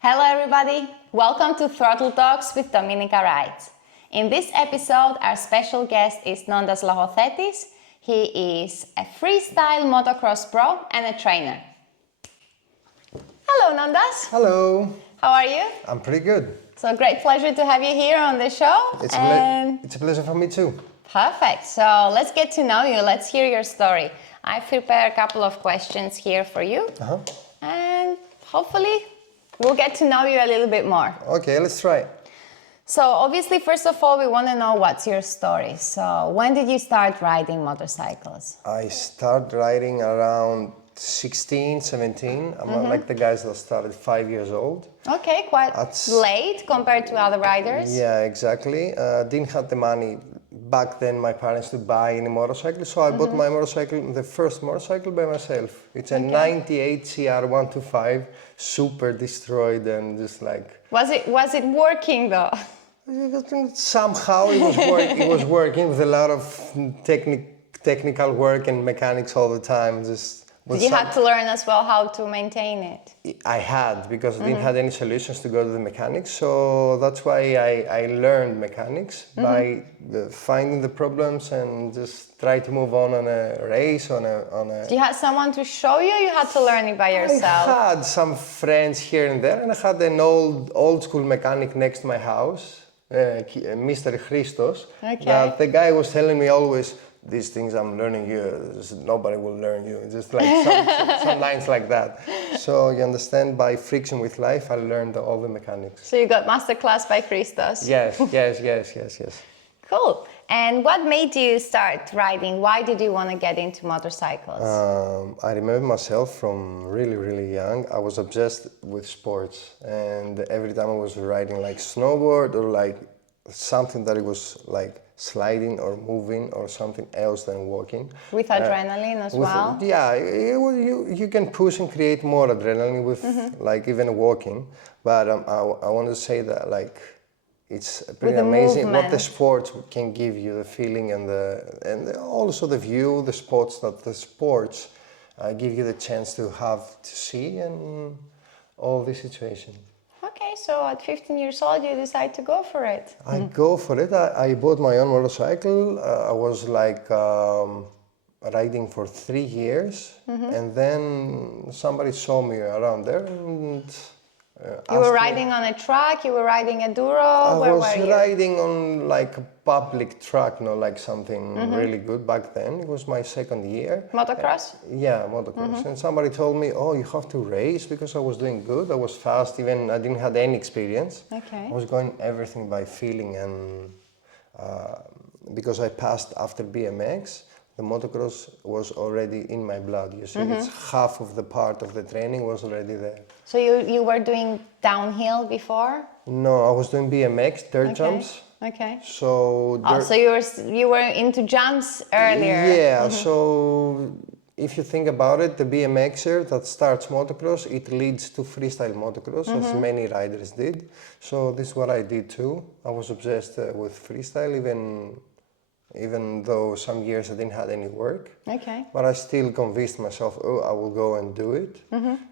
Hello everybody, welcome to Throttle Talks with Dominika Rides. In this episode, our special guest is Nontas Logothetis. He is a Freestyle Motocross Pro and a trainer. Hello Nontas. Hello. How are you? I'm pretty good. So great pleasure to have you here on the show. It's a pleasure for me too. Perfect. So let's get to know you. Let's hear your story. I've prepared a couple of questions here for you. And hopefully we'll get to know you a little bit more. Okay, let's try. So obviously, first of all, we want to know what's your story. So when did you start riding motorcycles? I started riding around 16, 17. I'm not like the guys that started 5 years old. Okay, quite late compared to other riders. Yeah, exactly. Didn't have the money back then, my parents, to buy any motorcycle. So I bought my motorcycle, the first motorcycle by myself. It's a 98 CR 125, super destroyed and just like... Was it working though? Somehow it was working with a lot of technical work and mechanics all the time. You had to learn as well how to maintain it. I had, because I didn't have any solutions to go to the mechanics. So that's why I learned mechanics by finding the problems and just try to move on a race, on a... You had someone to show you, you had to learn it by yourself? I had some friends here and there, and I had an old school mechanic next to my house, Mr. Christos. Okay. That the guy was telling me always, these things I'm learning you, nobody will learn you. Just like some lines like that. So you understand, by friction with life, I learned all the mechanics. So you got masterclass by Christos? Yes. Cool. And what made you start riding? Why did you want to get into motorcycles? I remember myself from really young. I was obsessed with sports, and every time I was riding like snowboard or like something that it was like sliding or moving or something else than walking. With adrenaline as well? Yeah, you can push and create more adrenaline with like even walking. But I want to say that like it's pretty amazing what the sports can give you, the feeling and also the view, the sports give you the chance to see and all these situations. Okay, so at 15 years old, you decide to go for it. I go for it. I bought my own motorcycle. I was like riding for 3 years, and then somebody saw me around there and you were riding on a track, you were riding a Duro, where were you? I was riding on like a public track, not like something really good back then. It was my second year. Motocross? Yeah, motocross. And somebody told me, oh, you have to race, because I was doing good. I was fast, even I didn't have any experience. Okay. I was going everything by feeling, and because I passed after BMX, the motocross was already in my blood, you see. It's half of the part of the training was already there. So you were doing downhill before? No, I was doing BMX, dirt jumps. Okay. So you were into jumps earlier. Yeah, so if you think about it, the BMXer that starts motocross, it leads to freestyle motocross, as many riders did. So this is what I did too. I was obsessed with freestyle, even though some years I didn't have any work. Okay. But I still convinced myself, oh, I will go and do it.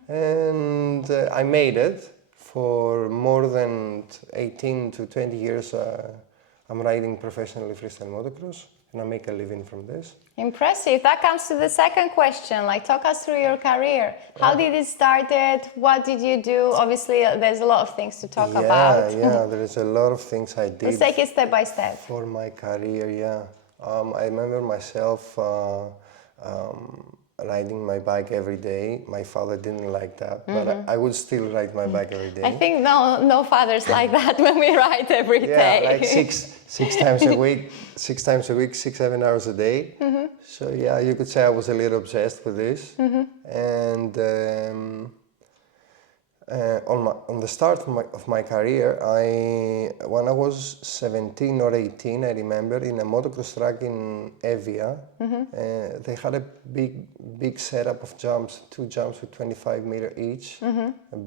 And I made it. For more than 18 to 20 years, I'm riding professionally freestyle motocross, and I make a living from this. Impressive. That comes to the second question. Like, talk us through your career. How did it start? What did you do? Obviously, there's a lot of things to talk about. Yeah, there is a lot of things I did. Let's take it step by step. For my career, yeah. I remember myself riding my bike every day. My father didn't like that, but I would still ride my bike every day. I think no fathers like that when we ride every day. Yeah, like six times a week, 6-7 hours a day. So yeah, you could say I was a little obsessed with this. And on the start of my career, when I was 17 or 18, I remember in a motocross track in Evia, they had a big setup of jumps, 2 jumps with 25 meters each,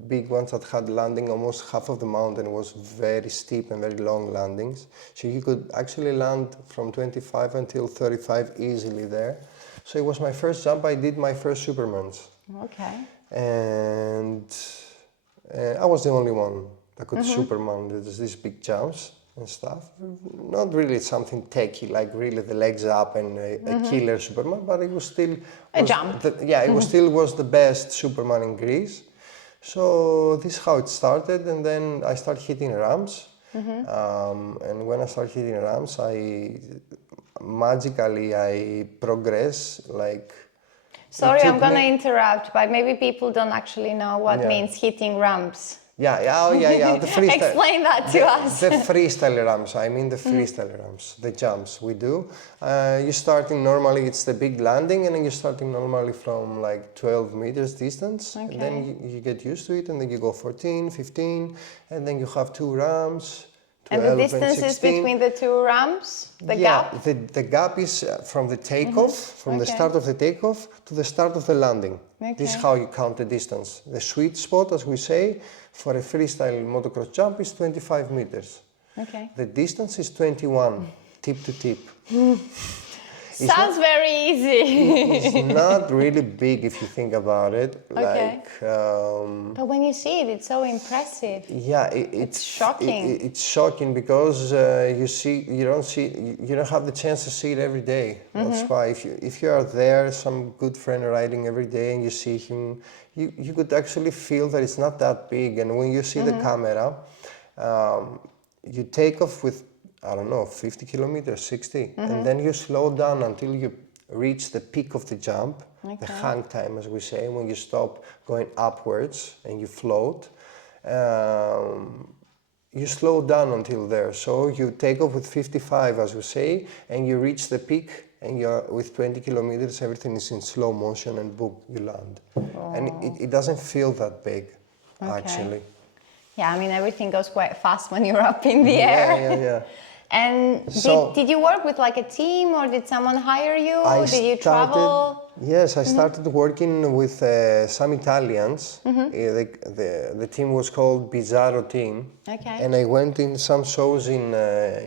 big ones that had landing almost half of the mountain. It was very steep and very long landings. So you could actually land from 25 until 35 easily there. So it was my first jump. I did my first Supermans. Okay. And I was the only one that could Superman these big jumps and stuff. Not really something techie, like really the legs up and a killer Superman, but it was still a jump. It was still was the best Superman in Greece. So this is how it started, and then I started hitting ramps. And when I started hitting ramps, I progress like. Sorry, I'm gonna interrupt, but maybe people don't actually know what means hitting ramps. Yeah. The freestyle. Explain that to us. The freestyle ramps. I mean the freestyle ramps, the jumps we do. You're starting normally, it's the big landing, and then you're starting normally from like 12 meters distance. Okay. And then you get used to it, and then you go 14, 15, and then you have 2 ramps. And the distances between the 2 ramps, the gap? The gap is from the takeoff, from the start of the takeoff to the start of the landing. Okay. This is how you count the distance. The sweet spot, as we say, for a freestyle motocross jump is 25 meters. Okay. The distance is 21, tip to tip. Sounds very easy. It's not really big if you think about it. Okay. Like, but when you see it, it's so impressive. yeah, it's shocking. It's shocking because you don't have the chance to see it every day. That's why if you are there, some good friend riding every day, and you see him, you could actually feel that it's not that big. And when you see the camera, you take off with, I don't know, 50 kilometers, 60, and then you slow down until you reach the peak of the jump, the hang time, as we say, when you stop going upwards and you float. You slow down until there. So you take off with 55, as we say, and you reach the peak, and you're with 20 kilometers, everything is in slow motion, and boom, you land. And it doesn't feel that big, actually. Yeah, I mean, everything goes quite fast when you're up in the air. Yeah. And So, did you work with like a team, or did someone hire you? Did you travel? Yes, I started working with some Italians. The team was called Bizzarro Team. Okay. And I went in some shows in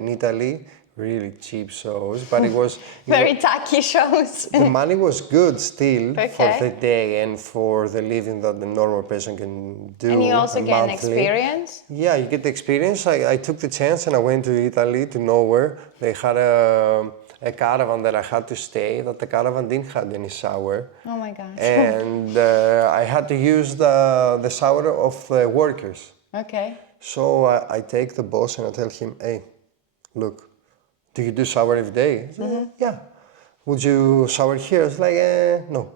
Italy, really cheap shows, but it was... Very tacky shows. The money was good still for Okay. the day and for the living that the normal person can do. And you also get an monthly. experience? Yeah, you get the experience. I took the chance and I went to Italy, to nowhere. They had a caravan that I had to stay, that the caravan didn't have any shower. Oh my God. And I had to use the shower of the workers. Okay. So I take the boss and I tell him, hey, look, do you do shower every day? He said, yeah. Would you shower here? I was like, no.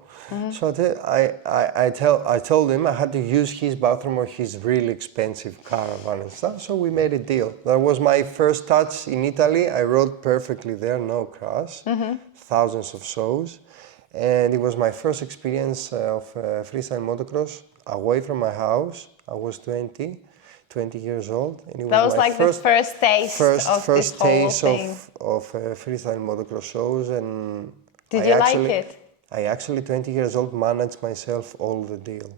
So I told him I had to use his bathroom or his really expensive caravan and stuff. So we made a deal. That was my first touch in Italy. I rode perfectly there, no crash, thousands of shows. And it was my first experience of freestyle motocross away from my house. I was 20 years old. And it That was my like the first taste of this whole thing. of freestyle motocross shows. And Did you like it? I actually, 20 years old, managed myself all the deal.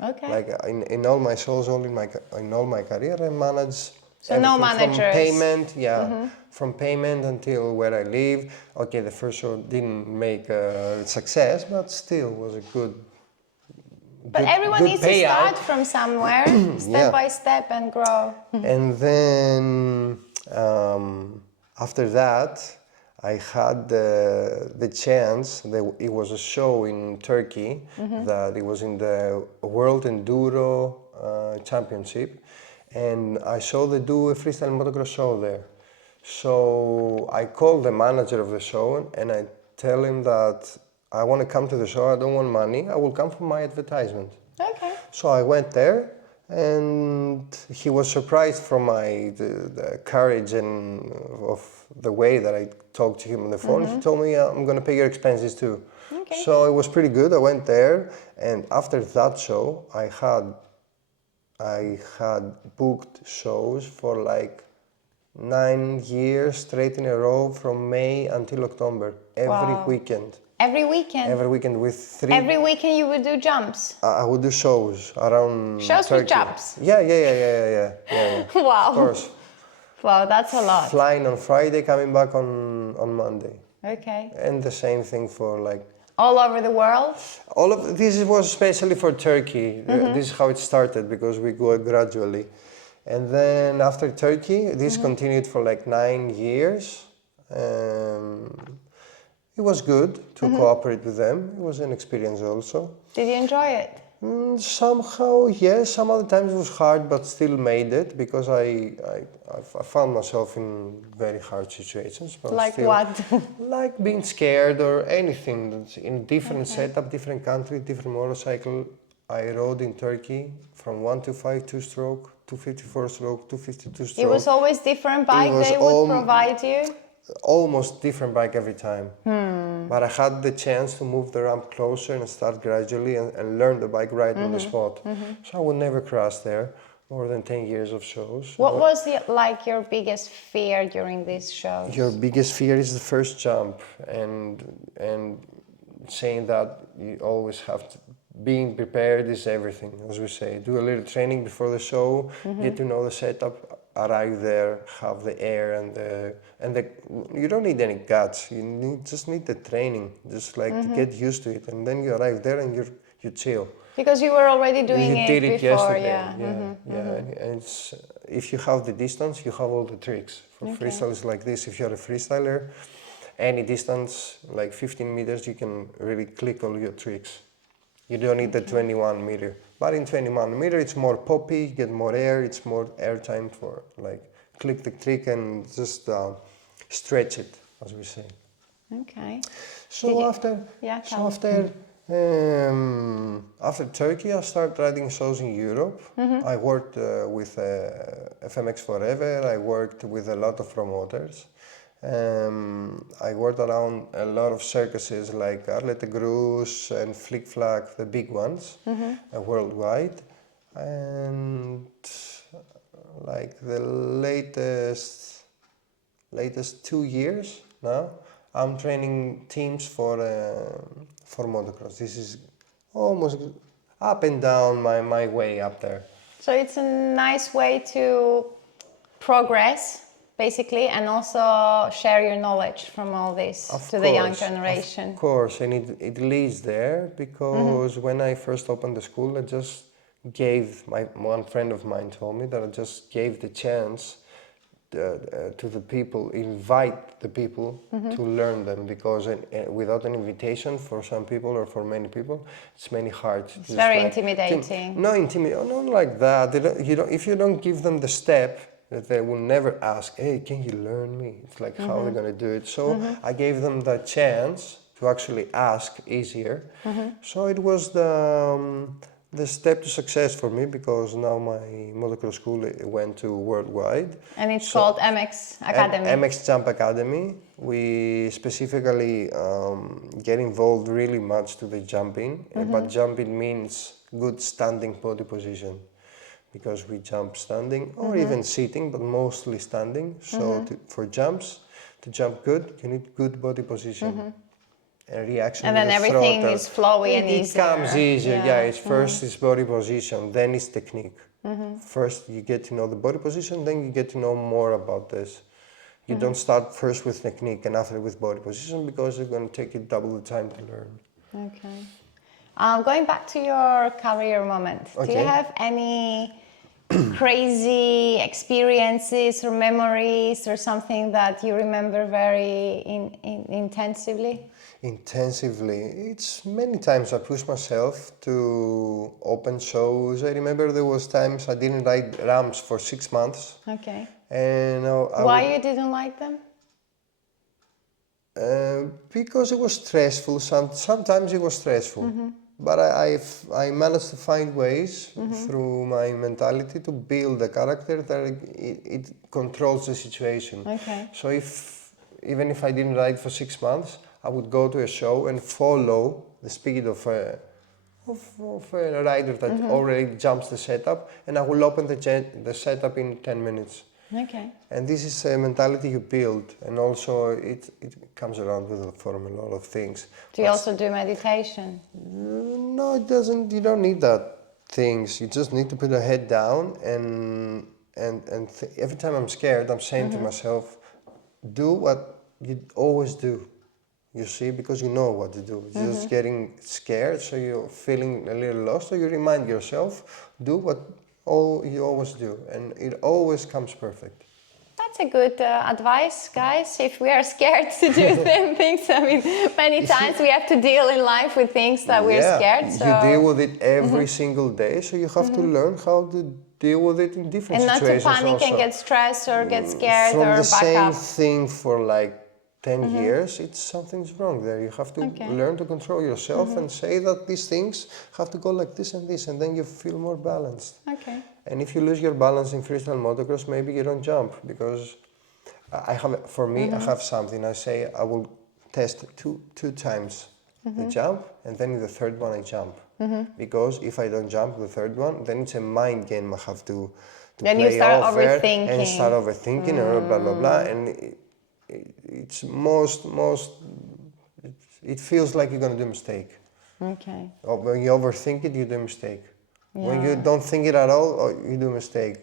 Okay. Like in all my shows, in all my career, I managed. So no managers. From payment, from payment until where I live. Okay, the first show didn't make a success, but still was a good. But everyone needs to start from somewhere, step by step, and grow. And then after that, I had the chance. It was a show in Turkey that it was in the World Enduro Championship, and I saw they do a freestyle motocross show there. So I called the manager of the show and I tell him that I want to come to the show. I don't want money. I will come for my advertisement. Okay. So I went there, and he was surprised from the courage and of the way that I talked to him on the phone. He told me, I'm going to pay your expenses too. Okay. So it was pretty good. I went there, and after that show, I had booked shows for like 9 years straight in a row from May until October, every weekend. Every weekend? Every weekend with 3. Every weekend you would do jumps? I would do shows around Shows Turkey. with jumps? Yeah. Wow. Of course. Wow, that's a lot. Flying on Friday, coming back on Monday. Okay. And the same thing for like All over the world? All of this was especially for Turkey. This is how it started because we go gradually. And then after Turkey, this continued for like 9 years. It was good to cooperate with them. It was an experience also. Did you enjoy it? Somehow, yes. Some other times it was hard, but still made it because I found myself in very hard situations. But Like still, what? like being scared or anything. That's in different setup, different country, different motorcycle. I rode in Turkey from 125 two-stroke, 254 stroke, 252 stroke. It was always different bike was they would provide you? Almost different bike every time. But I had the chance to move the ramp closer and start gradually and learn the bike right on the spot. So I would never crash there. More than 10 years of shows. What was like your biggest fear during these shows? Your biggest fear is the first jump, and saying that you always have to. Being prepared is everything, as we say. Do a little training before the show, get to know the setup, arrive there, have the air and the. You don't need any guts. You just need the training, just like to get used to it, and then you arrive there and you chill. Because you were already doing You did it before, yesterday. And it's, if you have the distance, you have all the tricks. For freestyles like this, if you're a freestyler, any distance, like 15 meters, you can really click all your tricks. You don't need the 21 meter. But in 21 meter, it's more poppy, you get more air, it's more air time for like click the trick and just stretch it, as we say. Okay. So after Turkey, I started riding shows in Europe. I worked with FMX Forever. I worked with a lot of promoters. I worked around a lot of circuses like Arlette Grus and Flick Flack, the big ones, worldwide. And like the latest 2 years now, I'm training teams for motocross. This is almost up and down my way up there. So it's a nice way to progress, basically, and also share your knowledge from all this to the young generation. Of course, and it leads there because when I first opened the school, I just gave, one friend of mine told me that I just gave the chance to the people, invite the people to learn them, because without an invitation for some people or for many people, it's many hard. It's very intimidating. Not like that. If you don't give them the step, that they will never ask, hey, can you learn me? It's like how they're going to do it. So I gave them the chance to actually ask easier. So it was the step to success for me, because now my motocross school went to worldwide. And it's called MX Academy. MX Jump Academy. We specifically get involved really much to the jumping, but jumping means good standing body position, because we jump standing or even sitting, but mostly standing. So for jumps, to jump good, you need good body position. And reaction. And then everything is flowy and easier. It comes easier, It's first is body position, then it's technique. First you get to know the body position, then you get to know more about this. You don't start first with technique and after with body position, because it's going to take you double the time to learn. Okay. Going back to your career moment, do you have any crazy experiences or memories or something that you remember very intensively? Intensively. It's many times I pushed myself to open shows. I remember there was times I didn't ride ramps for 6 months. Okay. And why you didn't like them? Because it was stressful. Sometimes it was stressful. But I managed to find ways through my mentality to build a character that it controls the situation. Okay. So even if I didn't ride for 6 months, I would go to a show and follow the speed of a rider that already jumps the setup, and I will open the setup in 10 minutes. Okay. And this is a mentality you build, and also it comes around from a lot of things. Do you also do meditation? No, it doesn't. You don't need that things. You just need to put your head down, and every time I'm scared, I'm saying to myself, do what you always do. You see, because you know what to do. You're just getting scared, so you're feeling a little lost, so you remind yourself, do what you always do, and it always comes perfect. That's a good advice, guys. If we are scared to do things, I mean, many times we have to deal in life with things that we're scared. So. You deal with it every single day, so you have to learn how to deal with it in different situations. And not to panic and get stressed or get scared From or the back same up. thing for like 10 years, something's wrong there. You have to learn to control yourself and say that these things have to go like this, and then you feel more balanced. Okay. And if you lose your balance in freestyle motocross, maybe you don't jump, because I have something. I say I will test two times the jump, and then in the third one I jump. Because if I don't jump the third one, then it's a mind game I have to then play you start over overthinking. and start overthinking and blah blah blah. And it's it feels like you're gonna do a mistake. Okay. Or when you overthink it, you do a mistake. When you don't think it at all, you do a mistake.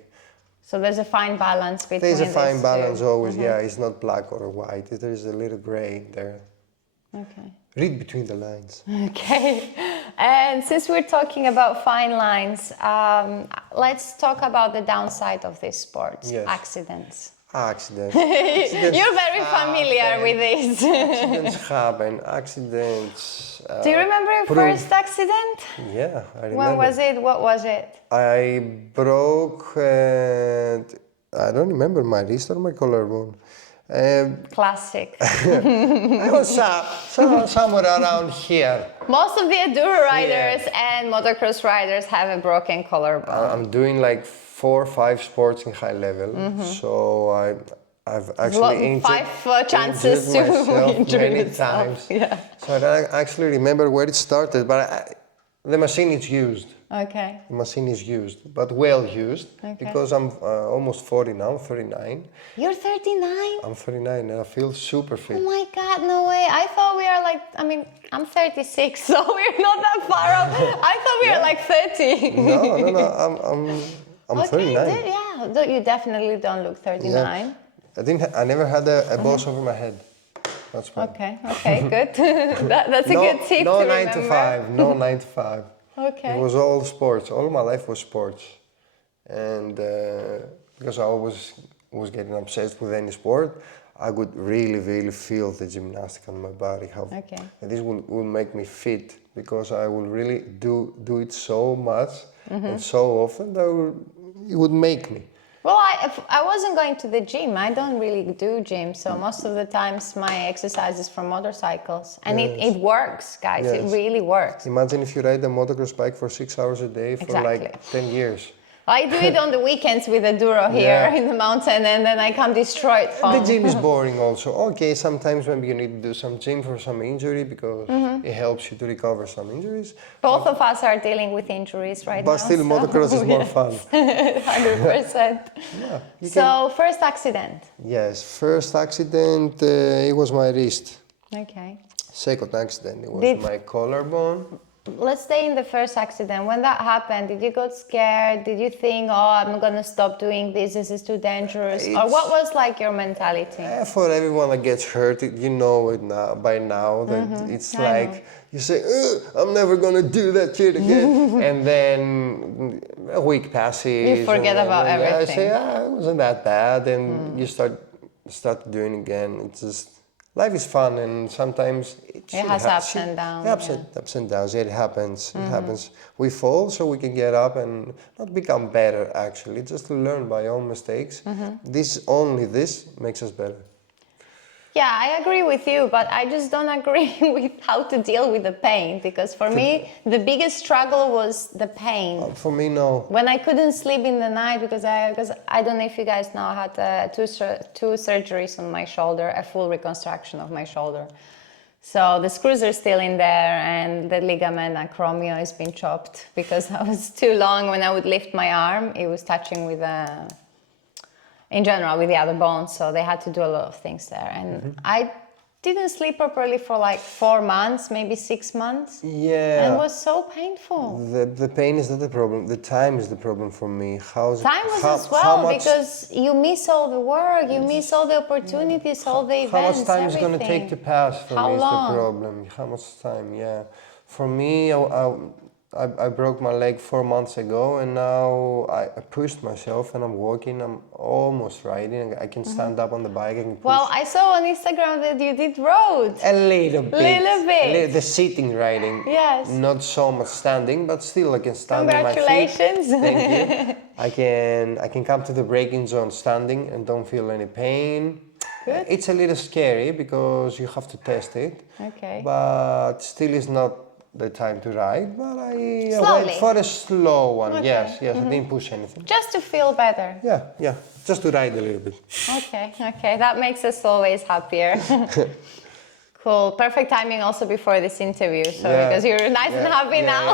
So there's a fine balance between There's a fine balance two. always, it's not black or white. There is a little gray there. Okay. Read between the lines. Okay. And since we're talking about fine lines, let's talk about the downside of this sport, accidents. Accidents. You're very familiar with this. Accidents happen. Accidents. Do you remember your first accident? Yeah, I remember. When was it? What was it? I broke, I don't remember my wrist or my collarbone. Classic. I was somewhere around here. Most of the enduro riders and motocross riders have a broken collarbone. I'm doing like 4 or 5 sports in high level, so I've actually five chances to injure many yourself. times. Yeah. So I don't actually remember where it started, but the machine is used. Okay. The machine is used, but well used, because I'm almost 40 now, 39. You're 39? I'm 39 and I feel super fit. Oh my God, no way. I thought we are like, I mean, I'm 36, so we're not that far off. I thought we were like 30. No, I'm 39. Yeah, you definitely don't look 39. Yeah. I never had a boss over my head. That's why. Okay, good. That's a good tip no to 9 remember. to 5, no 9 to 5. Okay. It was all sports. All my life was sports. And because I always was getting obsessed with any sport, I could really feel the gymnastic on my body. And this will make me fit, because I will really do it so much and so often that it would make me. Well, I wasn't going to the gym. I don't really do gym, so most of the times my exercise is from motorcycles. And it works, guys. It really works. Imagine if you ride a motocross bike for 6 hours a day for like 10 years. I do it on the weekends with a duro here in the mountain, and then I come destroyed home. The gym is boring also. Okay, sometimes maybe you need to do some gym for some injury, because it helps you to recover some injuries. Both of us are dealing with injuries right now. But still, motocross is more fun. 100%. So, first accident? Yes, first accident, it was my wrist. Okay. Second accident, it was my collarbone. Let's stay in the first accident. When that happened, did you get scared? Did you think, oh, I'm going to stop doing this is too dangerous? Or what was like your mentality? For everyone that gets hurt, you know it now, by now, that it's like, you say, I'm never going to do that shit again. And then a week passes. You forget about everything. I say, it wasn't that bad. And you start doing again. It's just, life is fun, and sometimes it has ups and downs. Ups and downs. It happens. It happens. We fall so we can get up and not become better. Actually, just to learn by own mistakes. This makes us better. Yeah, I agree with you, but I just don't agree with how to deal with the pain, because for me, the biggest struggle was the pain. For me, no. When I couldn't sleep in the night, because I don't know if you guys know, I had two surgeries on my shoulder, a full reconstruction of my shoulder. So the screws are still in there, and the ligament acromio has been chopped because I was too long. When I would lift my arm, it was touching with in general with the other bones, so they had to do a lot of things there. And didn't sleep properly for like 4 months, maybe 6 months. Yeah. And it was so painful. The pain is not the problem. The time is the problem for me. Time was as well, because you miss all the work, you miss all the opportunities, all the events, how much time is everything. going to take to pass for How me long? is the problem. How much time, yeah. For me, I broke my leg 4 months ago, and now I pushed myself and I'm walking. I'm almost riding. I can stand up on the bike. I can push. Well, I saw on Instagram that you did road. A little bit. Little bit. The sitting riding. Yes. Not so much standing, but still I can stand on my feet. Congratulations. Thank you. I can come to the braking zone standing and don't feel any pain. Good. It's a little scary because you have to test it. Okay. But still is not the time to ride. But I Slowly. went for a slow one. Okay. Yes, I didn't push anything. Just to feel better. Yeah. Just to ride a little bit. Okay. That makes us always happier. Cool. Perfect timing also before this interview. So because you're nice and happy now.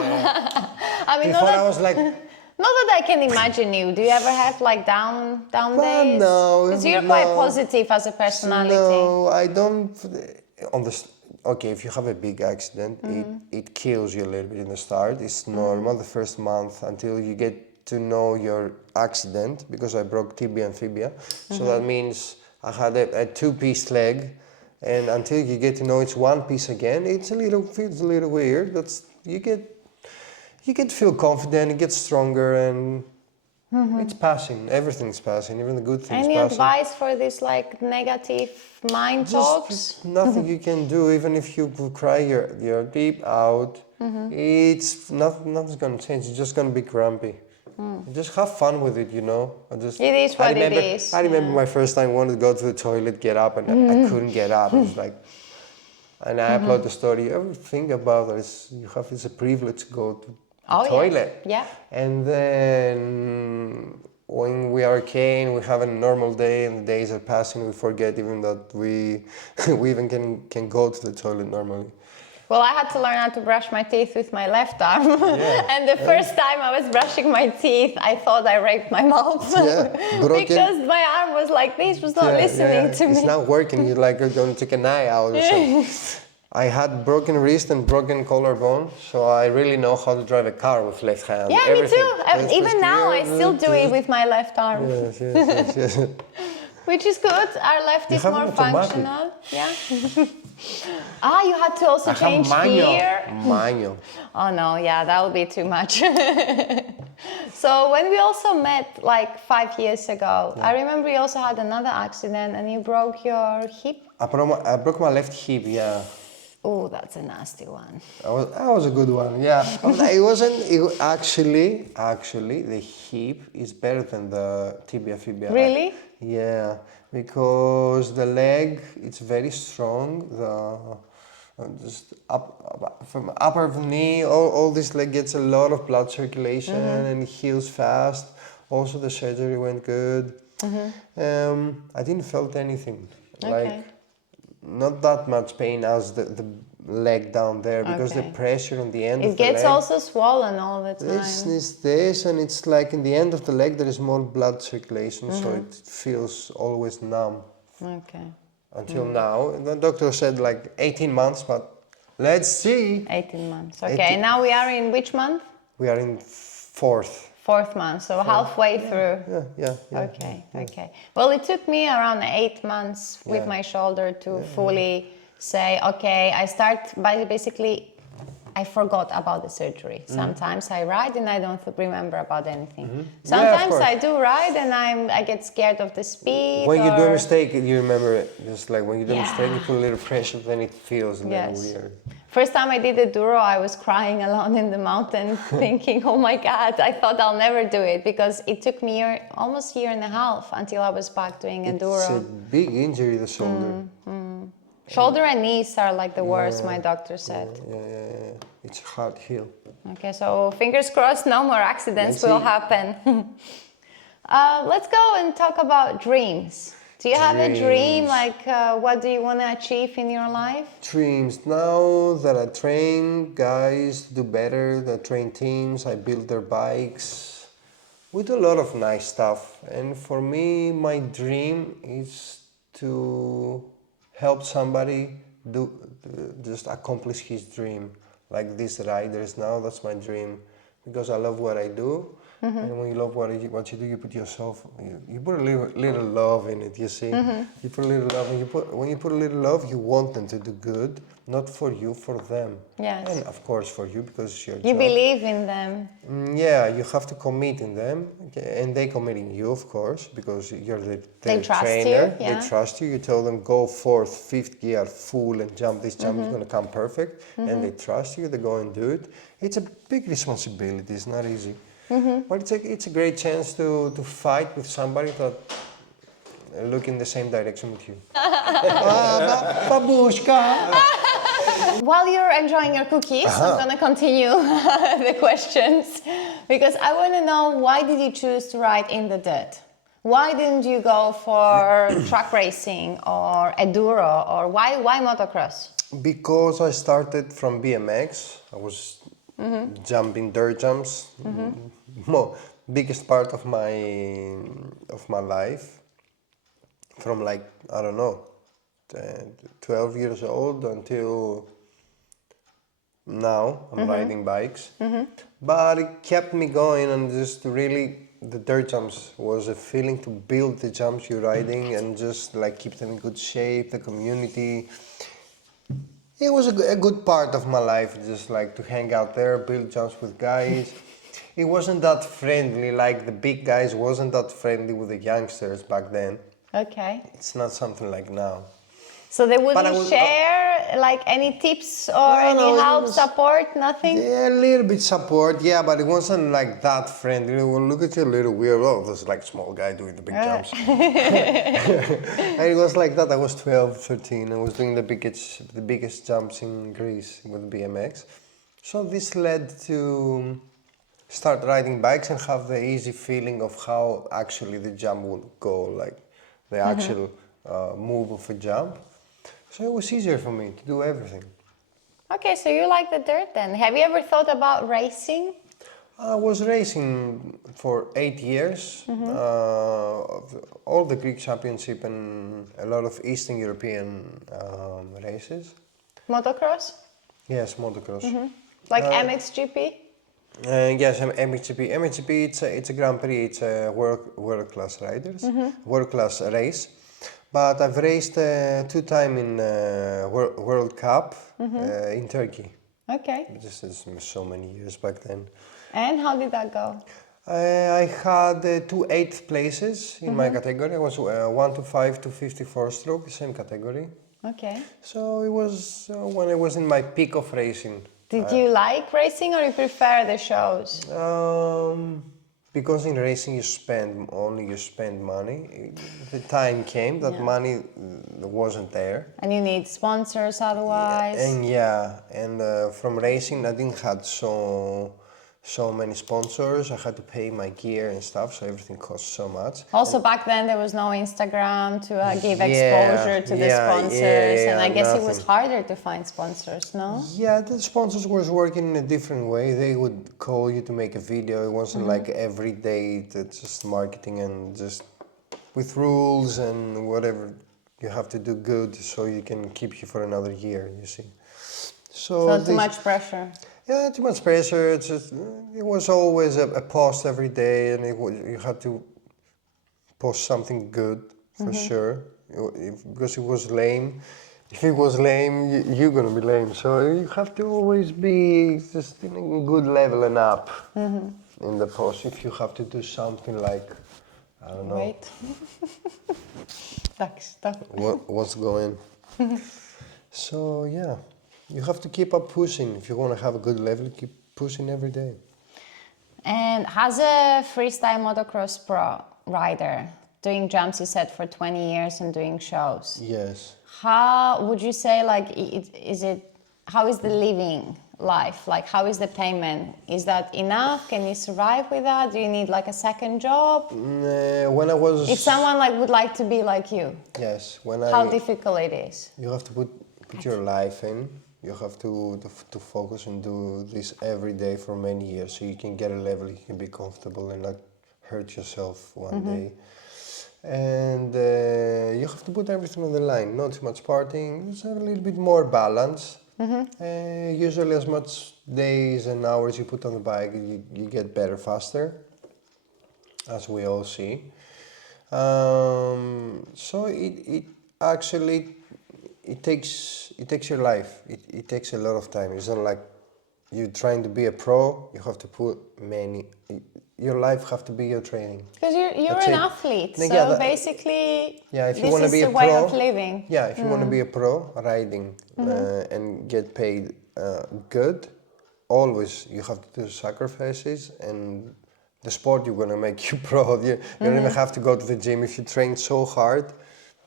I mean, Before I was like... Not that I can imagine you. Do you ever have like down days? No. Because you're quite positive as a personality. No, I don't. Okay, if you have a big accident, it kills you a little bit in the start. It's normal the first month until you get to know your accident, because I broke tibia and fibia. So that means I had a two-piece leg, and until you get to know it's one piece again, feels a little weird. You get to feel confident, you get stronger, and it's passing. Everything's passing, even the good things Any passing. advice for this like negative mind talks? Nothing you can do, even if you cry your deep out. It's nothing's gonna change. You're just gonna be grumpy. Just have fun with it, you know. It is what it is. I remember my first time wanted to go to the toilet, get up, and I couldn't get up. It was like. And I upload the story. You ever think about it? It's a privilege to go to the toilet. Yeah. And then when we are okay and we have a normal day and the days are passing, we forget even that we even can go to the toilet normally. Well, I had to learn how to brush my teeth with my left arm. And the first time I was brushing my teeth, I thought I raped my mouth. Because my arm was like this, was not listening to me. It's not working. You're like you're going to take an eye out or something. I had broken wrist and broken collarbone, so I really know how to drive a car with left hand. Yeah, me too. Even now, I still do it with my left arm. Yes. Which is good. Our left is more functional. Yeah. You had to also change gear. Manual. Oh no, yeah, that would be too much. So when we also met like 5 years ago, I remember you also had another accident and you broke your hip. I broke my left hip, yeah. Oh, that's a nasty one. That was a good one, yeah. Actually, the hip is better than the tibia fibia. Really? Yeah, because the leg, it's very strong. From upper knee, all this leg gets a lot of blood circulation and it heals fast. Also, the surgery went good. I didn't felt anything. Like, not that much pain as the leg down there, because the pressure on the end of the leg. It gets also swollen all the time. This, and it's like in the end of the leg there is more blood circulation, so it feels always numb. Okay. Until now, the doctor said like 18 months, but let's see. 18 months. Okay, and now we are in which month? We are in fourth month, so halfway through. Yeah. Okay. Well, it took me around 8 months with my shoulder to fully say, okay, I start by basically, I forgot about the surgery. Sometimes I ride and I don't remember about anything. Sometimes I do ride and I get scared of the speed. When you do a mistake, you remember it. Just like when you do a mistake, you put a little pressure, then it feels a little weird. First time I did the Duro, I was crying alone in the mountain, thinking, oh my God, I thought I'll never do it, because it took me almost a year and a half until I was back doing Enduro. It's a big injury, the shoulder. Shoulder and knees are like the worst, my doctor said. Yeah. It's hard to heal. Okay, so fingers crossed, no more accidents will happen. Let's go and talk about dreams. Do you have a dream? Like, what do you want to achieve in your life? Dreams. Now that I train guys to do better, that train teams, I build their bikes. We do a lot of nice stuff. And for me, my dream is to help somebody just accomplish his dream. Like these riders now, that's my dream, because I love what I do. And when you love what you do, you put yourself, you put a little love in it, you see. You put a little love, and when you put a little love, you want them to do good, not for you, for them. Yes. And of course for you, because it's your You job. believe in them. Yeah, you have to commit in them, and they commit in you, of course, because you're their trust trainer. you, yeah. They trust you. You tell them go fourth, fifth gear, full, and jump this jump. It's gonna come perfect, and they trust you. They go and do it. It's a big responsibility. It's not easy, but it's a great chance to fight with somebody that look in the same direction with you. Babushka. While you're enjoying your cookies, I'm going to continue the questions because I want to know, why did you choose to ride in the dirt? Why didn't you go for track racing or enduro, or why motocross? Because I started from BMX. I was jumping dirt jumps. Biggest part of my life. From like, I don't know, 12 years old until now, I'm riding bikes. But it kept me going, and just really, the dirt jumps was a feeling to build the jumps you're riding and just like keep them in good shape, the community. It was a good part of my life, just like to hang out there, build jumps with guys. It wasn't that friendly, like the big guys wasn't that friendly with the youngsters back then. Okay. It's not something like now. So they wouldn't I was- share like any tips or any no, it help, was- support, nothing? Yeah, a little bit support, yeah, but it wasn't like that friendly. Well, look at you, little weird. Oh, there's like small guy doing the big jumps. And it was like that. I was 12, 13. I was doing the biggest jumps in Greece with BMX. So this led to start riding bikes and have the easy feeling of how actually the jump would go, like the actual move of a jump. So it was easier for me to do everything. Okay, so you like the dirt then. Have you ever thought about racing? I was racing for 8 years, all the Greek Championship and a lot of Eastern European races. Motocross? Yes, motocross. Like MXGP? Yes, MXGP. MXGP, it's a Grand Prix, it's a world class riders, world class race. But I've raced 2 times in World Cup in Turkey. Okay. This is so many years back then. And how did that go? I had 2 8th places in my category. I was 1 to 5 to 54 stroke, the same category. Okay. So it was when I was in my peak of racing. Did you like racing or you prefer the shows? Because in racing you spend money. The time came that money wasn't there. And you need sponsors otherwise? And from racing I didn't have so many sponsors. I had to pay my gear and stuff, so everything cost so much. Also, back then there was no Instagram to give exposure to the sponsors, and I guess it was harder to find sponsors, no? Yeah, the sponsors was working in a different way. They would call you to make a video. It wasn't like every day, that's just marketing and just with rules and whatever. You have to do good so you can keep you for another year, you see. So too much pressure. Yeah, too much pressure. It was always a post every day, and you had to post something good for sure. Because it was lame. If it was lame, you're gonna be lame. So you have to always be just in a good level and up in the post. If you have to do something like, I don't know. Wait. Stop. What's going? So yeah. You have to keep up pushing. If you want to have a good level, keep pushing every day. And as a Freestyle Motocross Pro rider, doing jumps, you said, for 20 years and doing shows. Yes. How would you say, like, how is the living life? Like, how is the payment? Is that enough? Can you survive with that? Do you need like a second job? When I was... If someone would like to be like you. Yes. How difficult it is? You have to put your life in. You have to focus and do this every day for many years, so you can get a level, you can be comfortable and not hurt yourself one day. And you have to put everything on the line. Not too much partying, just have a little bit more balance. Usually as much days and hours you put on the bike, you get better faster, as we all see. So it actually takes your life. It takes a lot of time. It's not like you're trying to be a pro. You have to put your life have to be your training. Because you're an athlete, so Yeah, basically if you this want to is be a the way pro, of living. Yeah, if you want to be a pro riding and get paid good, always you have to do sacrifices, and the sport you're going to make you pro. You don't even have to go to the gym. If you train so hard,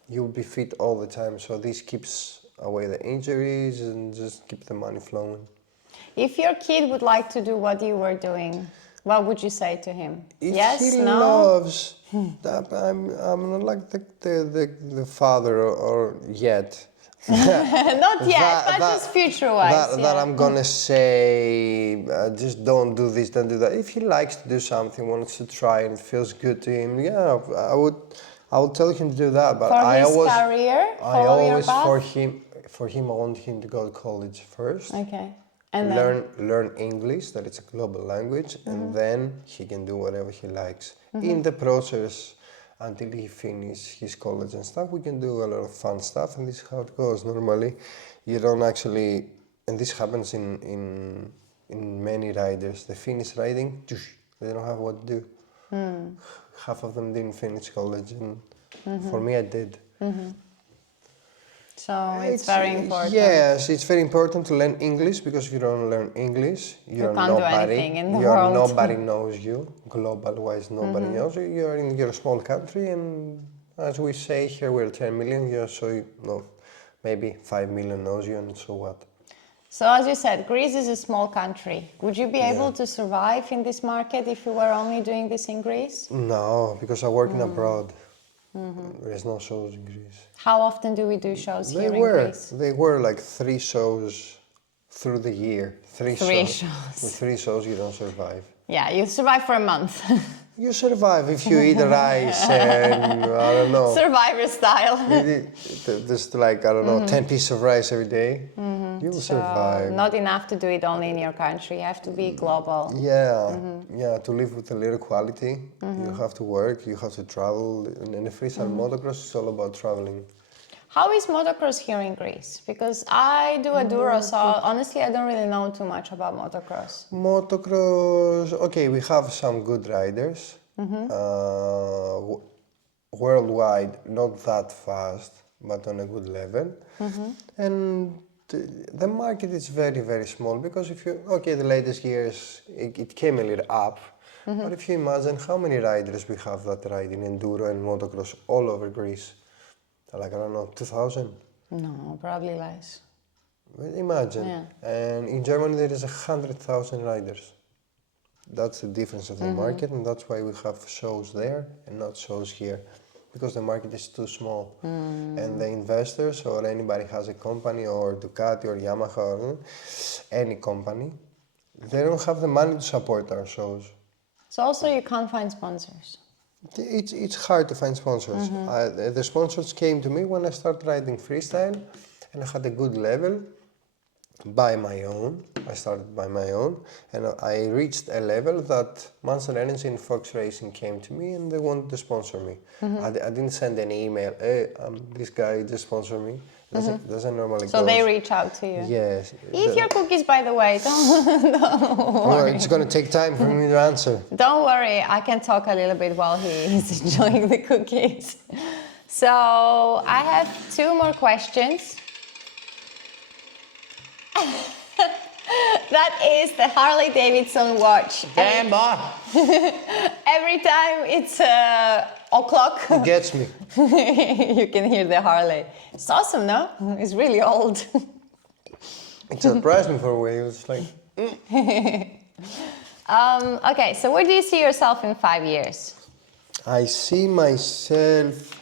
you'll be fit all the time. So this keeps away the injuries and just keep the money flowing. If your kid would like to do what you were doing, what would you say to him? If Yes, he no? loves that, I'm not like the father or yet. Not yet, but just future-wise. That I'm gonna say, just don't do this, don't do that. If he likes to do something, wants to try, and it feels good to him, yeah, I would tell him to do that. But For his career, for him, I want him to go to college first. Okay. And then? Learn English, that it's a global language, and then he can do whatever he likes. In the process, until he finishes his college and stuff, we can do a lot of fun stuff, and this is how it goes. Normally, you don't actually, and this happens in many riders. They finish riding, they don't have what to do. Half of them didn't finish college, and for me, I did. So it's very important. Yes, it's very important to learn English, because if you don't learn English, you can't do anything in the world. Nobody knows you. Global-wise, nobody knows you. You're in your small country, and as we say here, we're 10 million. Maybe 5 million knows you, and so what? So as you said, Greece is a small country. Would you be able to survive in this market if you were only doing this in Greece? No, because I work in abroad. There's no shows in Greece. How often do we do shows here in Greece? They were like 3 shows through the year. Three shows. With 3 shows, you don't survive. Yeah, you survive for a month. You survive if you eat rice and, I don't know. Survivor style. Just like, I don't know, 10 pieces of rice every day. You will survive. Not enough to do it only in your country. You have to be global. Yeah, to live with a little quality, you have to work, you have to travel. And the freestyle motocross is all about traveling. How is motocross here in Greece? Because I do enduro, so honestly I don't really know too much about motocross. Motocross, okay, we have some good riders. Worldwide, not that fast, but on a good level. And the market is very, very small, because the latest years, it came a little up. But if you imagine how many riders we have that ride in enduro and motocross all over Greece. Like, I don't know, 2,000? No, probably less. Imagine. Yeah. And in Germany there is 100,000 riders. That's the difference of the market, and that's why we have shows there and not shows here. Because the market is too small. And the investors, or anybody has a company, or Ducati or Yamaha or any company, they don't have the money to support our shows. So also you can't find sponsors. It's hard to find sponsors. The sponsors came to me when I started riding freestyle, and I had a good level by my own. I started by my own, and I reached a level that Monster Energy and Fox Racing came to me, and they wanted to sponsor me. I didn't send an email, hey, this guy just sponsored me. Doesn't normally go. So they reach out to you? Yes. Eat your cookies, by the way. Don't worry. It's going to take time for me to answer. Don't worry. I can talk a little bit while he is enjoying the cookies. So I have 2 more questions. That is the Harley Davidson watch. Damn, boy. Every time it's o'clock, It gets me. you can hear the Harley. It's awesome, no? It's really old. It surprised me for a way. It was like... Okay, so where do you see yourself in 5 years? I see myself...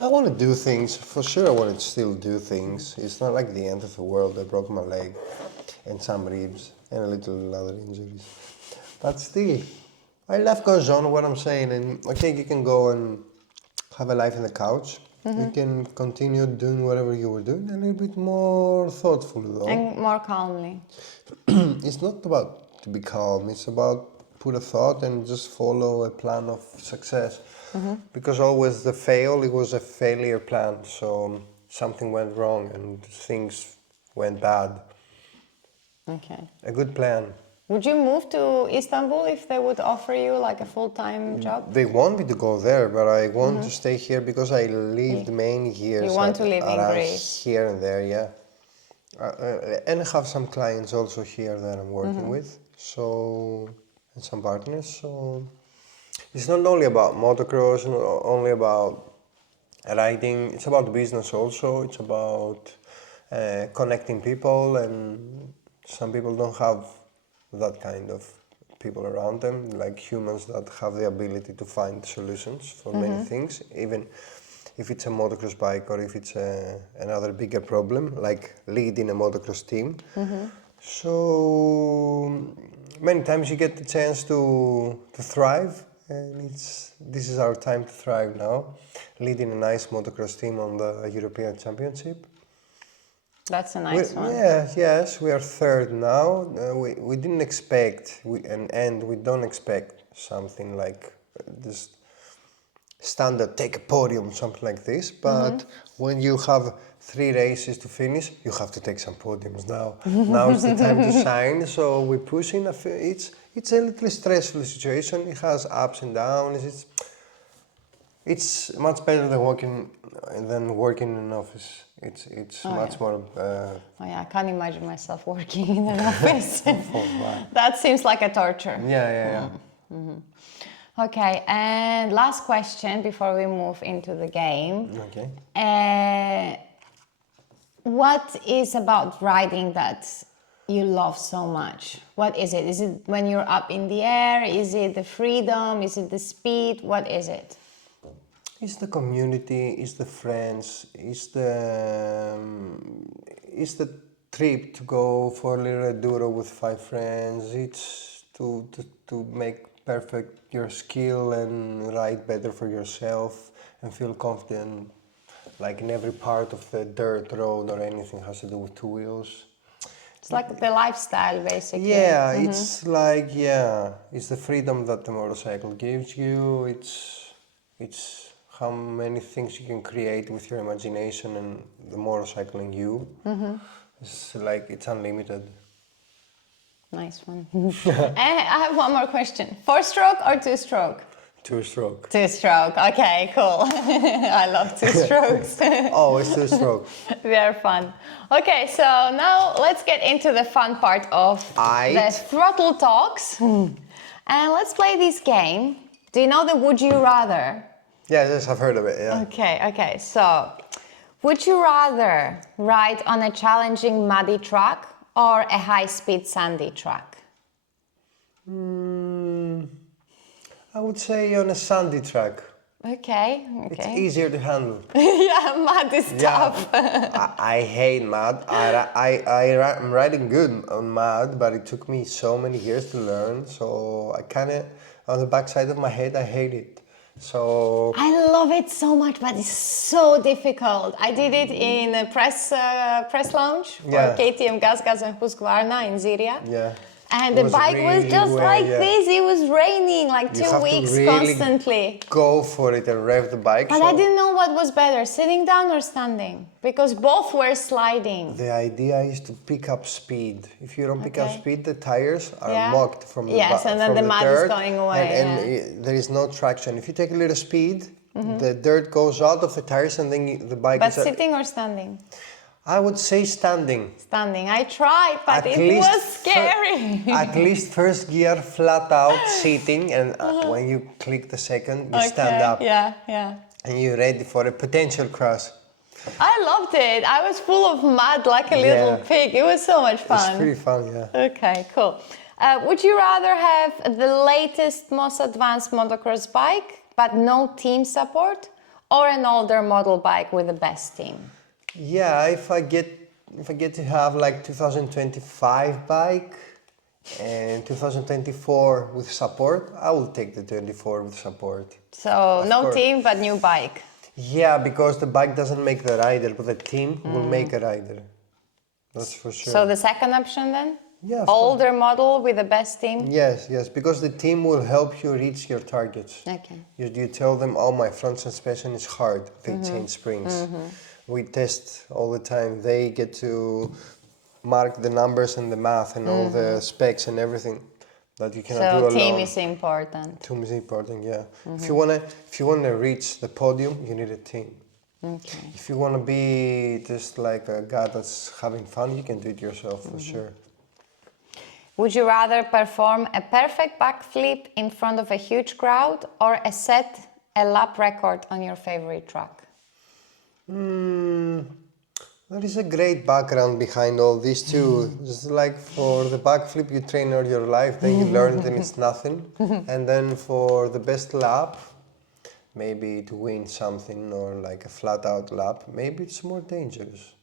I want to do things. For sure I want to still do things. It's not like the end of the world. I broke my leg and some ribs and a little other injuries. But still, life goes on, what I'm saying, and okay, you can go and have a life in the couch. You can continue doing whatever you were doing, a little bit more thoughtful though. And more calmly. It's not about to be calm, it's about put a thought and just follow a plan of success. Because always it was a failure plan, so something went wrong and things went bad. Okay. A good plan. Would you move to Istanbul if they would offer you like a full-time job? They want me to go there, but I want to stay here because I lived many years. You want to live in around Greece? Here and there, yeah. And I have some clients also here that I'm working with, so, and some partners. So it's not only about motocross, not only about riding. It's about business also. It's about connecting people, and some people don't have that kind of people around them, like humans that have the ability to find solutions for many things, even if it's a motocross bike or if it's another bigger problem, like leading a motocross team. So many times you get the chance to thrive, and this is our time to thrive now, leading a nice motocross team on the European Championship. That's a nice one. Yes, we are third now. We didn't expect, and we don't expect something like this standard, take a podium, something like this. But when you have 3 races to finish, you have to take some podiums now. Now it's the time to shine. So we're pushing. It's a little stressful situation. It has ups and downs. It's much better than working in an office. It's much more. Oh yeah, I can't imagine myself working in an office. Right. That seems like a torture. Yeah. Okay, and last question before we move into the game. Okay. What is about riding that you love so much? What is it? Is it when you're up in the air? Is it the freedom? Is it the speed? What is it? It's the community, it's the friends, it's the trip to go for a little enduro with 5 friends. It's to make perfect your skill and ride better for yourself and feel confident, like in every part of the dirt road or anything has to do with 2 wheels. It's like the lifestyle, basically. Yeah, it's like, it's the freedom that the motorcycle gives you. It's how many things you can create with your imagination and the motorcycle in you. It's like, it's unlimited. Nice one. I have one more question. 4-stroke or 2-stroke? 2-stroke. 2-stroke. Okay, cool. I love 2 strokes. Always 2-stroke. They're fun. Okay, so now let's get into the fun part of the Throttle Talks. And let's play this game. Do you know the Would You Rather? Yes, I've heard of it, yeah. Okay. So, would you rather ride on a challenging muddy track or a high-speed sandy track? I would say on a sandy track. Okay. It's easier to handle. Yeah, mud is tough. I hate mud. I'm riding good on mud, but it took me so many years to learn. So I kind of, on the backside of my head, I hate it. So I love it so much, but it's so difficult. I did it in a press lounge for KTM Gas and Husqvarna in Syria. Yeah. And the bike was just like this. It was raining like 2 weeks constantly. Go for it and rev the bike. But I didn't know what was better, sitting down or standing, because both were sliding. The idea is to pick up speed. If you don't pick up speed, the tires are mocked from the and then the mud is going away. And there is no traction. If you take a little speed, the dirt goes out of the tires and then the bike But sitting or standing? I would say standing. Standing. I tried, but it was scary. At least first gear, flat out, sitting, and when you click the second, you stand up. Yeah. And you're ready for a potential crash. I loved it. I was full of mud like a little pig. It was so much fun. It's pretty fun, yeah. Okay, cool. Would you rather have the latest, most advanced motocross bike, but no team support, or an older model bike with the best team? Yeah, if I get to have like 2025 bike, And 2024 with support, I will take the 24 with support. So no course. team, but new bike. Yeah, because the bike doesn't make the rider, but the team will make a rider. That's for sure. So the second option then? Yeah, of Older model with the best team? Yes, because the team will help you reach your targets. Okay. You tell them, oh, my front suspension is hard. They change springs. We test all the time. They get to mark the numbers and the math and all the specs and everything that you cannot do So alone. team is important. Team is important, yeah. If you wanna reach the podium, you need a team. Okay. If you wanna be just like a guy that's having fun, you can do it yourself for sure. Would you rather perform a perfect backflip in front of a huge crowd or set a lap record on your favorite track? There is a great background behind all these too. Just like for the backflip, you train all your life, then you learn, then it's nothing. And then for the best lap, maybe to win something or like a flat out lap, maybe it's more dangerous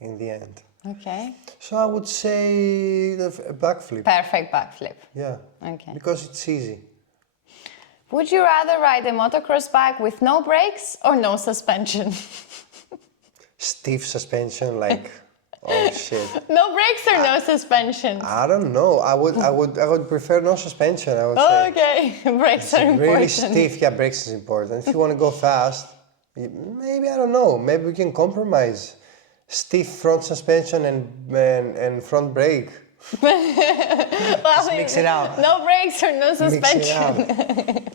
in the end. Okay. So I would say a backflip. Perfect backflip. Yeah. Okay. Because it's easy. Would you rather ride a motocross bike with no brakes or no suspension? Stiff suspension, like, oh shit. No brakes or no suspension? I don't know. I would prefer no suspension. I would say. Okay, brakes are important. Really stiff. Yeah, brakes is important. If you want to go fast, maybe I don't know. Maybe we can compromise. Stiff front suspension and front brake. Well, mix it out. No brakes or no Mix it suspension.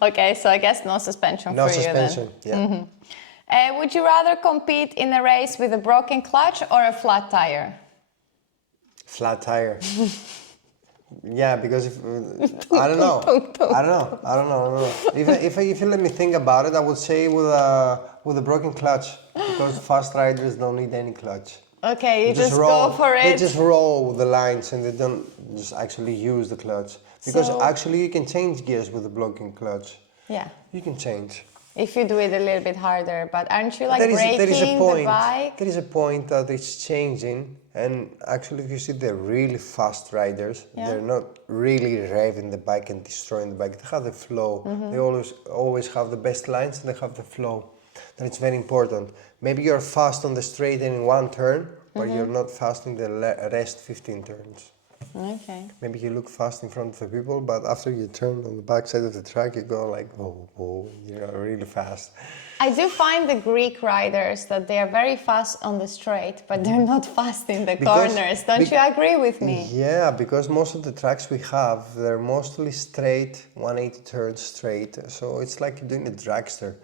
out. Okay, so I guess no suspension No for you then. suspension. Yeah. Would you rather compete in a race with a broken clutch or a flat tire? Flat tire. Yeah, because if I don't know. If you let me think about it, I would say with a broken clutch, because fast riders don't need any clutch. Okay, you just roll, go for it. They just roll the lines and they don't just actually use the clutch. Because actually you can change gears with a broken clutch. Yeah. You can change. If you do it a little bit harder, but aren't you like there is braking a point, the bike? There is a point that it's changing, and actually if you see the really fast riders, they're not really revving the bike and destroying the bike. They have the flow. They always have the best lines and they have the flow. That it's very important. Maybe you're fast on the straight and in one turn, but you're not fast in the rest 15 turns. Okay. Maybe you look fast in front of the people, but after you turn on the back side of the track, you go like, whoa, you're really fast. I do find the Greek riders that they are very fast on the straight, but they're not fast in the corners. Don't you agree with me? Yeah, because most of the tracks we have, they're mostly straight, 180 turns straight. So it's like you're doing a dragster.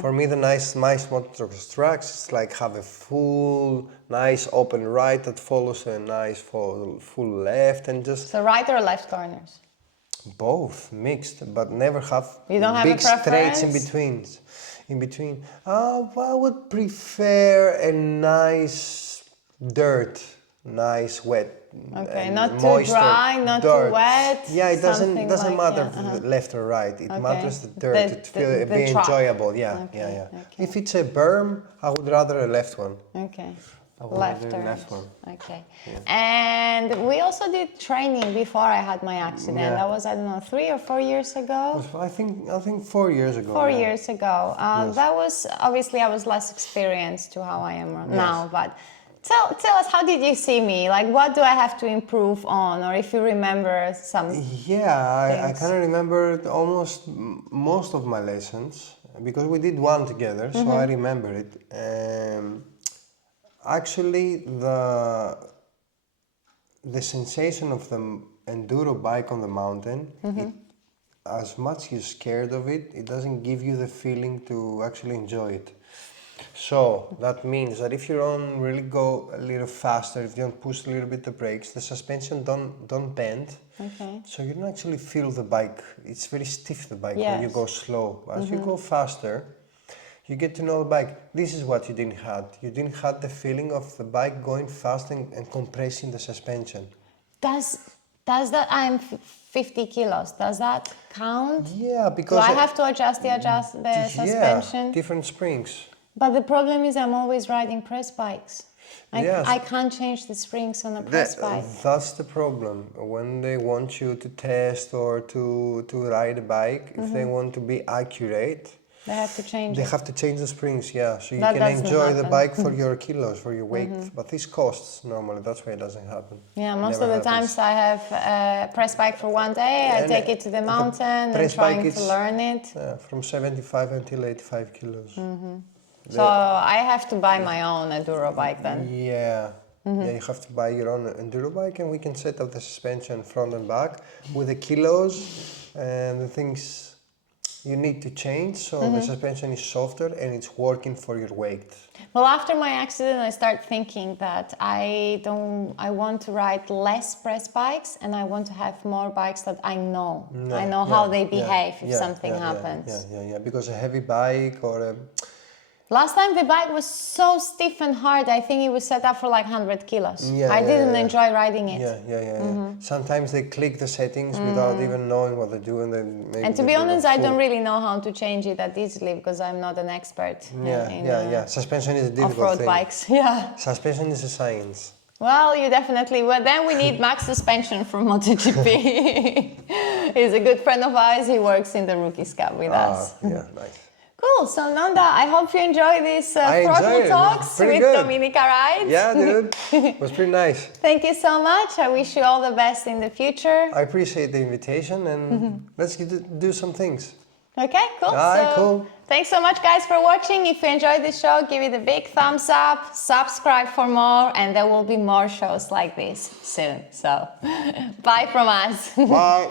For me, the nice motocross tracks, it's like have a full, nice open right that follows a nice full left and just... So right or left corners? Both, mixed, but never have You don't have big a preference? straights in between. I would prefer a nice dirt, nice wet. Okay, not too moisture dry, not dirt. too wet. Yeah, it doesn't like, matter left or right. It matters the dirt. Be track. enjoyable. Yeah, Okay, yeah. okay. If it's a berm, I would rather a left one. Okay. I would Left rather a turns. left one. Okay. And we also did training before I had my accident. Yeah. That was, I don't know, 3 or 4 years ago. I think 4 years ago. 4 yeah. years ago. That was, obviously I was less experienced to how I am now, but tell us, how did you see me? Like, what do I have to improve on? Or if you remember some... Yeah, I kind of remember almost most of my lessons, because we did one together, so I remember it. Actually, the sensation of the enduro bike on the mountain, as much you're scared of it, it doesn't give you the feeling to actually enjoy it. So that means that if you don't really go a little faster, if you don't push a little bit the brakes, the suspension don't bend. Okay. So you don't actually feel the bike. It's very stiff, the bike, when you Yes. go slow. As you go faster, you get to know the bike. This is what you didn't have. You didn't have the feeling of the bike going fast and compressing the suspension. Does that, I'm 50 kilos, does that count? Yeah, Do because... I have to adjust the suspension? Yeah, different springs. But the problem is I'm always riding press bikes. Yes. I can't change the springs on a press bike. That's the problem. When they want you to test or to ride a bike, if they want to be accurate, They have to change they it. have to change the springs, yeah. So you That can doesn't enjoy the happen. bike for your kilos, for your weight. But this costs normally, that's why it doesn't happen. Yeah, most Never of the happens. times I have a press bike for one day. I And take it to the mountain and press bike trying is, to learn it. from 75 until 85 kilos. So I have to buy my own enduro bike then. Yeah. Yeah, you have to buy your own enduro bike, and we can set up the suspension front and back with the kilos and the things you need to change, so the suspension is softer and it's working for your weight. Well, after my accident, I start thinking that I want to ride less press bikes, and I want to have more bikes that I know. I know how they behave if something happens. Yeah. Because a heavy bike or a... Last time the bike was so stiff and hard, I think it was set up for like 100 kilos. I didn't enjoy riding it. Yeah. Sometimes they click the settings without even knowing what they're doing. And to be honest, I don't really know how to change it that easily because I'm not an expert in Suspension is a difficult off-road thing. bikes. Yeah. Suspension is a science. Well, you definitely. Well, then we need Max Suspension from MotoGP. He's a good friend of ours. He works in the Rookies Cup with us. Yeah, nice. Cool. So, Nonda, I hope you enjoy this I Throttle enjoyed it. Talks Pretty with good. Dominika Rides. Yeah, dude. It was pretty nice. Thank you so much. I wish you all the best in the future. I appreciate the invitation, and let's do some things. Okay, cool. All right, cool. Thanks so much, guys, for watching. If you enjoyed this show, give it a big thumbs up, subscribe for more, and there will be more shows like this soon. So, bye from us. Bye.